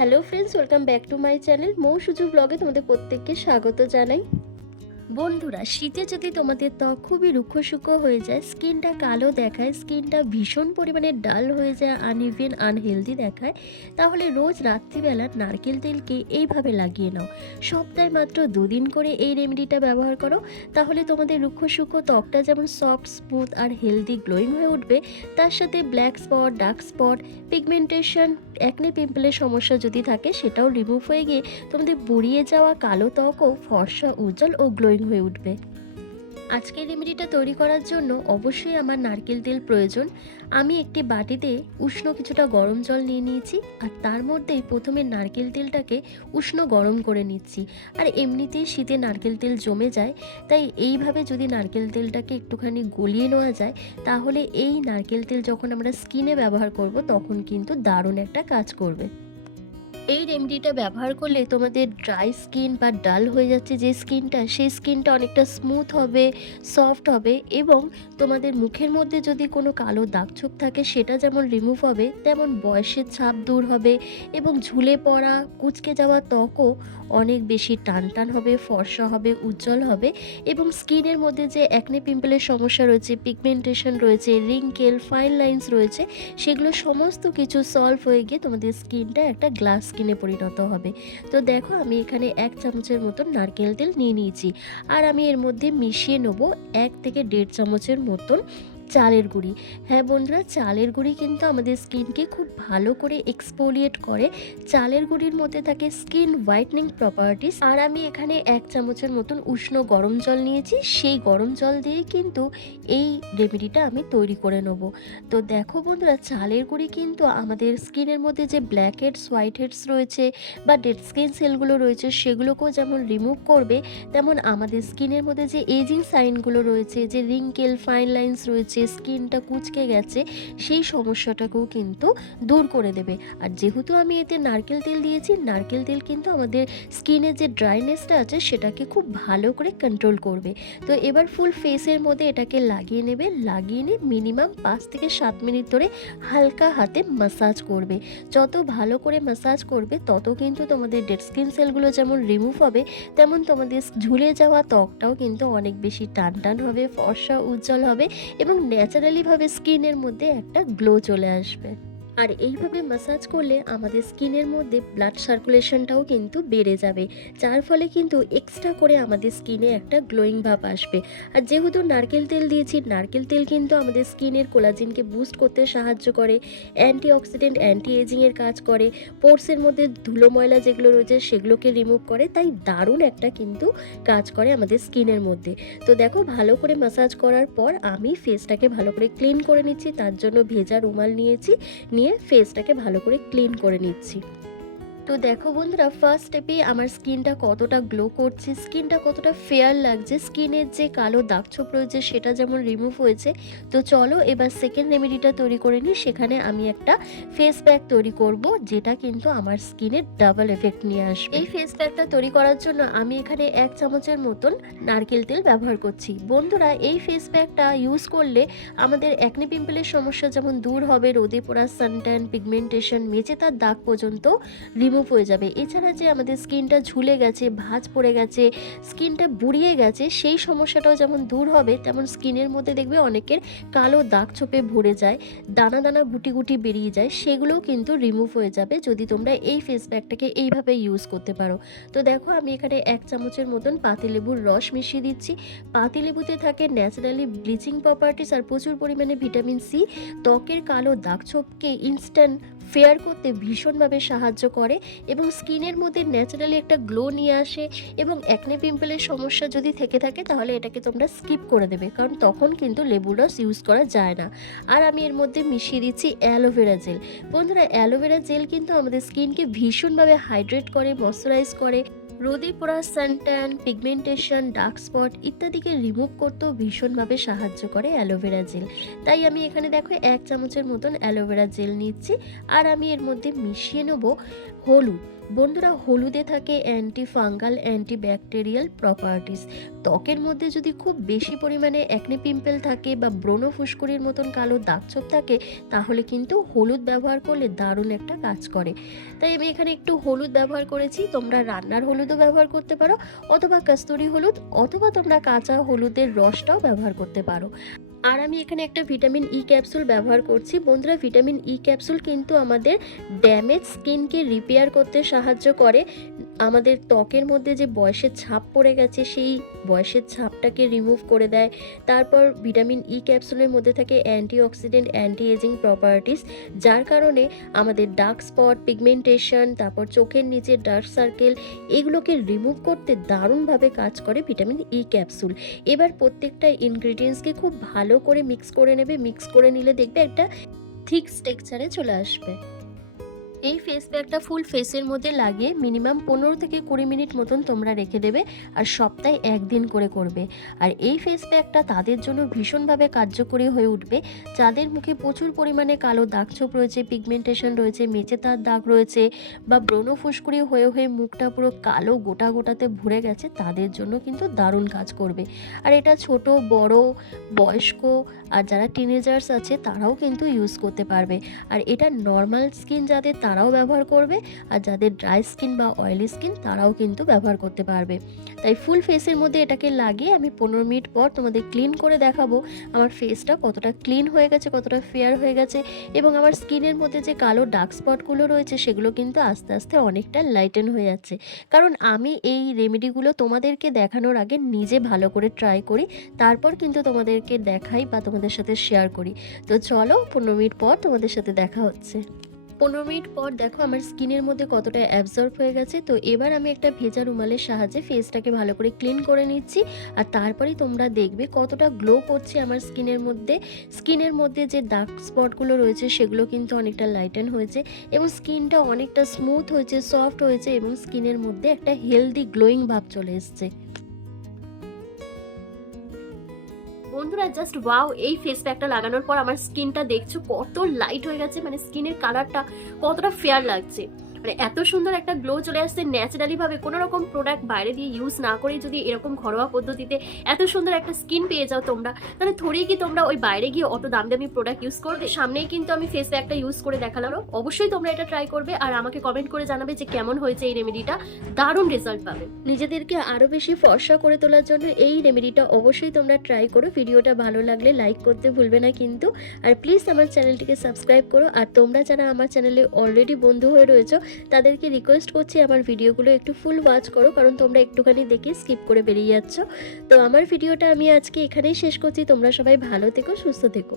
Hello friends, welcome back to my channel Mou Suju ব্লগে তোমাদের প্রত্যেককে স্বাগত জানাই। বন্ধুরা, শীতে যদি তোমাদের ত্বক খুবই রুক্ষ শুষ্ক হয়ে যায়, স্কিনটা কালো দেখায়, স্কিনটা ভীষণ পরিমাণে ডাল হয়ে যায়, আনইভেন, আনহেলদি দেখায়, তাহলে রোজ রাত্রিবেলা নারকেল তেলকে এইভাবে লাগিয়ে নাও। সপ্তাহে মাত্র দুদিন করে এই রেমেডিটা ব্যবহার করো, তাহলে তোমাদের রুক্ষ শুষ্ক ত্বকটা যেমন সফট স্মুথ আর হেলদি গ্লোয়িং হয়ে উঠবে। তার সাথে black spot dark spot pigmentation acne পিম্পলের সমস্যা যদি থাকে, সেটাও রিমুভ হয়ে গিয়ে তোমাদের বুড়িয়ে যাওয়া কালো ত্বকও ফর্সা, উজ্জ্বল ও গ্লোয়িং হয়ে উঠবে। আজকের রেমেডিটা তৈরি করার জন্য অবশ্যই আমার নারকেল তেল প্রয়োজন। আমি একটি বাটিতে উষ্ণ কিছুটা গরম জল নিয়ে নিয়েছি আর তার মধ্যেই প্রথমে নারকেল তেলটাকে উষ্ণ গরম করে নিচ্ছি। আর এমনিতেই শীতে নারকেল তেল জমে যায়, তাই এইভাবে যদি নারকেল তেলটাকে একটুখানি গলিয়ে নেওয়া যায়, তাহলে এই নারকেল তেল যখন আমরা স্কিনে ব্যবহার করব, তখন কিন্তু দারুণ একটা কাজ করবে। এই রেমেডিটা ব্যবহার করলে তোমাদের ড্রাই স্কিন বা ডাল হয়ে যাচ্ছে যে স্কিনটা সেই স্কিনটা অনেকটা স্মুথ হবে সফট হবে এবং তোমাদের মুখের মধ্যে যদি কোনো কালো দাগছোপ থাকে সেটা যেমন রিমুভ হবে, তেমন বয়সের ছাপ দূর হবে এবং ঝুলে পড়া, কুচকে যাওয়া ত্বকও অনেক বেশি টান টান হবে, ফর্সা হবে, উজ্জ্বল হবে এবং স্কিনের মধ্যে যে অ্যাকনে পিম্পলের সমস্যা রয়েছে পিগমেন্টেশন রয়েছে রিঙ্কেল ফাইন লাইন্স রয়েছে, সেগুলো সমস্ত কিছু সলভ হয়ে গিয়ে তোমাদের স্কিনটা একটা গ্লাস স্কিনে পরিণত হবে। তো দেখো আমি এখানে এক চামচের মতো নারকেল তেল নিয়ে নিয়েছি। আর আমি এর মধ্যে মিশিয়ে নেব এক থেকে দেড় চামচের মতন চালের গুঁড়ি। হ্যাঁ বন্ধুরা, চালের গুঁড়ি কিন্তু আমাদের স্কিনকে খুব ভালো করে এক্সপোলিয়েট করে। চালের গুঁড়ির মধ্যে থাকে স্কিন হোয়াইটনিং প্রপার্টিস আর আমি এখানে এক চামচের মতন উষ্ণ গরম জল নিয়েছি। সেই গরম জল দিয়ে কিন্তু এই রেমেডিটা আমি তৈরি করে নেব। তো দেখো বন্ধুরা, চালের গুঁড়ি কিন্তু আমাদের স্কিনের মধ্যে যে ব্ল্যাক হেডস হোয়াইট হেডস রয়েছে বা ডেড স্কিন সেলগুলো রয়েছে, সেগুলোকেও যেমন রিমুভ করবে, তেমন আমাদের স্কিনের মধ্যে যে এজিং সাইনগুলো রয়েছে, যে রিঙ্কেল ফাইন লাইন্স রয়েছে স্কিনটা কুচকে গেছে, সেই সমস্যাটাকেও কিন্তু দূর করে দেবে। আর যেহেতু আমি এতে নারকেল তেল দিয়েছি, নারকেল তেল কিন্তু আমাদের স্কিনের যে ড্রাইনেসটা আছে, সেটাকে খুব ভালো করে কন্ট্রোল করবে। তো এবার ফুল ফেসের মধ্যে এটাকে লাগিয়ে নেবে, লাগিয়ে নিয়ে মিনিমাম পাঁচ থেকে সাত মিনিট ধরে হালকা হাতে মাসাজ করবে। যত ভালো করে মাসাজ করবে, তত কিন্তু তোমাদের ডেড স্কিন সেলগুলো যেমন রিমুভ হবে, তেমন তোমাদের ঝুলে যাওয়া ত্বকটাও কিন্তু অনেক বেশি টান টান হবে, ফর্সা উজ্জ্বল হবে এবং ন্যাচারালিভাবে স্কিনের মধ্যে একটা গ্লো চলে আসবে। আর এইভাবে মাসাজ করলে আমাদের স্কিনের মধ্যে ব্লাড সার্কুলেশনটাও কিন্তু বেড়ে যাবে। যার ফলে কিন্তু এক্সট্রা করে আমাদের স্কিনে একটা গ্লোয়িং ভাব আসবে। আর যেহেতু নারকেল তেল দিয়েছি, নারকেল তেল কিন্তু আমাদের স্কিনের কোলাজিনকে বুস্ট করতে সাহায্য করে অ্যান্টি অক্সিডেন্ট অ্যান্টি এজিংয়ের কাজ করে পোর্সের মধ্যে ধুলো ময়লা যেগুলো রয়েছে সেগুলোকে রিমুভ করে, তাই দারুণ একটা কিন্তু কাজ করে আমাদের স্কিনের মধ্যে। তো দেখো, ভালো করে মাসাজ করার পর আমি ফেসটাকে ভালো করে ক্লিন করে নিচ্ছি, তার জন্য ভেজা রুমাল নিয়েছি, নিয়ে ফেসটাকে ভালো করে ক্লিন করে নিচ্ছি। তো দেখো বন্ধুরা ফার্স্ট স্টেপে আমার স্কিনটা কতটা গ্লো করছে, স্কিনটা কতটা ফেয়ার লাগছে, স্কিনের যে কালো দাগছোপ রয়েছে সেটা যেমন রিমুভ হয়েছে। তো চলো এবার সেকেন্ড রেমেডিটা তৈরি করে নিই, সেখানে আমি একটা ফেস প্যাক তৈরি করব, যেটা কিন্তু আমার স্কিনের ডাবল এফেক্ট নিয়ে আসবে। এই ফেস প্যাকটা তৈরি করার জন্য আমি এখানে এক চামচের মতন নারকেল তেল ব্যবহার করছি। বন্ধুরা, এই ফেস প্যাকটা ইউজ করলে আমাদের অ্যাকনে পিম্পলের সমস্যা যেমন দূর হবে, রোদে পোড়া সানট্যান পিগমেন্টেশন মেচে তার দাগ পর্যন্ত রিমুভ হয়ে যাবে। এছাড়া যে আমাদের স্কিনটা ঝুলে গেছে, ভাঁজ পড়ে গেছে, স্কিনটা বুড়িয়ে গেছে, সেই সমস্যাটাও যেমন দূর হবে, তেমন স্কিনের মধ্যে দেখবে অনেকের কালো দাগ ছোপে ভরে যায়, দানা দানা গুটি গুটি বেরিয়ে যায়, সেগুলোও কিন্তু রিমুভ হয়ে যাবে যদি তোমরা এই ফেস প্যাকটাকে এইভাবে ইউজ করতে পারো। তো দেখো আমি এখানে এক চামচের মতন পাতিলেবুর রস মিশিয়ে দিচ্ছি। পাতিলেবুতে থাকে ন্যাচারালি ব্লিচিং প্রপার্টিস আর প্রচুর পরিমাণে ভিটামিন সি ত্বকের কালো দাগ ছোপকে ইনস্ট্যান্ট ফেয়ার করতে ভীষণভাবে সাহায্য করে এবং স্কিনের মধ্যে ন্যাচারালি একটা গ্লো নিয়ে আসে এবং অ্যাকনে পিম্পলের সমস্যা যদি থেকে থাকে তাহলে এটাকে তোমরা স্কিপ করে দেবে, কারণ তখন কিন্তু লেবু রস ইউজ করা যায় না। আর আমি এর মধ্যে মিশিয়ে দিচ্ছি অ্যালোভেরা জেল বন্ধুরা অ্যালোভেরা জেল কিন্তু আমাদের স্কিনকে ভীষণভাবে হাইড্রেট করে মশ্চারাইজ করে। রোদে পোড়া সানট্যান, পিগমেন্টেশন, ডার্ক স্পট ইত্যাদিকে রিমুভ করতেও ভীষণভাবে সাহায্য করে অ্যালোভেরা জেল। তাই আমি এখানে দেখো এক চামচের মতন অ্যালোভেরা জেল নিচ্ছি, আর আমি এর মধ্যে মিশিয়ে নেব হলুদ। বন্ধুরা, হলুদে থাকে anti fungal anti bacterial properties ত্বকের মধ্যে যদি খুব বেশি পরিমাণে অ্যাকনে পিম্পল থাকে বা ব্রণ ফুসকুড়ির মতন কালো দাগছোপ থাকে, তাহলে কিন্তু হলুদ ব্যবহার করলে দারুণ একটা কাজ করে। তাই আমি এখানে একটু হলুদ ব্যবহার করেছি। তোমরা রান্নার হলুদও ব্যবহার করতে পারো, অথবা কস্তুরি হলুদ, অথবা তোমরা কাঁচা হলুদের রসটাও ব্যবহার করতে পারো। আর আমি এখানে একটা ভিটামিন ই ক্যাপসুল ব্যবহার করছি। বন্ধুরা, ভিটামিন ই ক্যাপসুল কিন্তু আমাদের ড্যামেজ স্কিনকে রিপেয়ার করতে সাহায্য করে। আমাদের ত্বকের মধ্যে যে বয়সের ছাপ পড়ে গেছে, সেই বয়সের ছাপটাকে রিমুভ করে দেয়। তারপর ভিটামিন ই ক্যাপসুলের মধ্যে থাকে অ্যান্টিঅক্সিডেন্ট অ্যান্টি এজিং প্রপার্টিস যার কারণে আমাদের ডার্ক স্পট পিগমেন্টেশন তারপর চোখের নিচে ডার্ক সার্কেল এগুলোকে রিমুভ করতে দারুণভাবে কাজ করে ভিটামিন ই ক্যাপসুল এবার প্রত্যেকটা ইনগ্রিডিয়েন্টসকে খুব ভালো করে মিক্স করে নেবে মিক্স করে নিলে দেখবে একটা থিক স্ট্রাকচারে চলে আসবে। এই ফেস প্যাকটা ফুল ফেসের মধ্যে লাগিয়ে মিনিমাম পনেরো থেকে কুড়ি মিনিট মতন তোমরা রেখে দেবে আর সপ্তাহে একদিন করে করবে। আর এই ফেস প্যাকটা তাদের জন্য ভীষণভাবে কার্যকরী হয়ে উঠবে। যাদের মুখে প্রচুর পরিমাণে কালো দাগছোপ রয়েছে পিগমেন্টেশন রয়েছে মেচে তার দাগ রয়েছে বা ব্রণ ফুসকুড়ি হয়ে হয়ে মুখটা পুরো কালো গোটা গোটাতে ভরে গেছে, তাদের জন্য কিন্তু দারুণ কাজ করবে। আর এটা ছোট, বড়, বয়স্ক আর যারা টিনেজার্স আছে তারাও কিন্তু ইউজ করতে পারবে। আর এটা নর্মাল স্কিন যাদের তারাও ব্যবহার করবে আর যাদের ড্রাই স্কিন বা অয়েলি স্কিন তারাও কিন্তু ব্যবহার করতে পারবে। তাই ফুল ফেসের মধ্যে এটাকে লাগিয়ে আমি পনেরো মিনিট পর তোমাদের ক্লিন করে দেখাবো আমার ফেসটা কতটা ক্লিন হয়ে গেছে, কতটা ফেয়ার হয়ে গেছে এবং আমার স্কিনের মধ্যে যে কালো ডার্ক স্পটগুলো রয়েছে সেগুলো কিন্তু আস্তে আস্তে অনেকটা লাইটেন হয়ে যাচ্ছে। কারণ আমি এই রেমেডিগুলো তোমাদেরকে দেখানোর আগে নিজে ভালো করে ট্রাই করি, তারপর কিন্তু তোমাদেরকে দেখাই বা তোমাদের সাথে শেয়ার করি। তো চলো পনেরো মিনিট পর তোমাদের সাথে দেখা হচ্ছে। পনেরো মিনিট পর দেখো আমার স্কিনের মধ্যে কতটা অ্যাবজর্ব হয়ে গেছে। তো এবার আমি একটা ভেজা রুমালের সাহায্যে ফেসটাকে ভালো করে ক্লিন করে নিচ্ছি। আর তারপরেই তোমরা দেখবে কতটা গ্লো করছে আমার স্কিনের মধ্যে। স্কিনের মধ্যে যে ডার্ক স্পটগুলো রয়েছে সেগুলো কিন্তু অনেকটা লাইটেন হয়েছে এবং স্কিনটা অনেকটা স্মুথ হয়েছে সফট হয়েছে এবং স্কিনের মধ্যে একটা হেলদি গ্লোয়িং ভাব চলে এসছে। বন্ধুরা জাস্ট ওয়াও এই ফেস প্যাকটা লাগানোর পর আমার স্কিনটা দেখছ, কত লাইট হয়ে গেছে মানে স্কিনের কালারটা কতটা ফেয়ার লাগছে। মানে এত সুন্দর একটা গ্লো চলে আসছে ন্যাচারালি ভাবে। কোনো রকম প্রোডাক্ট বাইরে দিয়ে ইউজ না করে যদি এরকম ঘরোয়া পদ্ধতিতে এত সুন্দর একটা স্কিন পেয়ে যাও তোমরা, তাহলে থোড়েই কি তোমরা ওই বাইরে গিয়ে অত দাম দামি প্রোডাক্ট ইউজ করবে? সামনেই কিন্তু আমি ফেস প্যাকটা ইউজ করে দেখালাম অবশ্যই তোমরা এটা ট্রাই করবে আর আমাকে কমেন্ট করে জানাবে যে কেমন হয়েছে এই রেমেডিটা দারুণ রেজাল্ট পাবে। নিজেদেরকে আরও বেশি ফর্সা করে তোলার জন্য এই রেমেডিটা অবশ্যই তোমরা ট্রাই করো। ভিডিওটা ভালো লাগলে লাইক করতে ভুলবে না কিন্তু। আর প্লিজ আমার চ্যানেলটিকে সাবস্ক্রাইব করো। আর তোমরা যারা আমার চ্যানেলে অলরেডি বন্ধু হয়ে রয়েছো তাদেরকে রিকোয়েস্ট করছি আমার ভিডিওগুলো একটু ফুল ওয়াচ করো, কারণ তোমরা একটুখানি দেখে স্কিপ করে বেরিয়ে যাচ্ছ। তো আমার ভিডিওটা আমি আজকে এখানেই শেষ করছি। তোমরা সবাই ভালো থেকো, সুস্থ থেকো।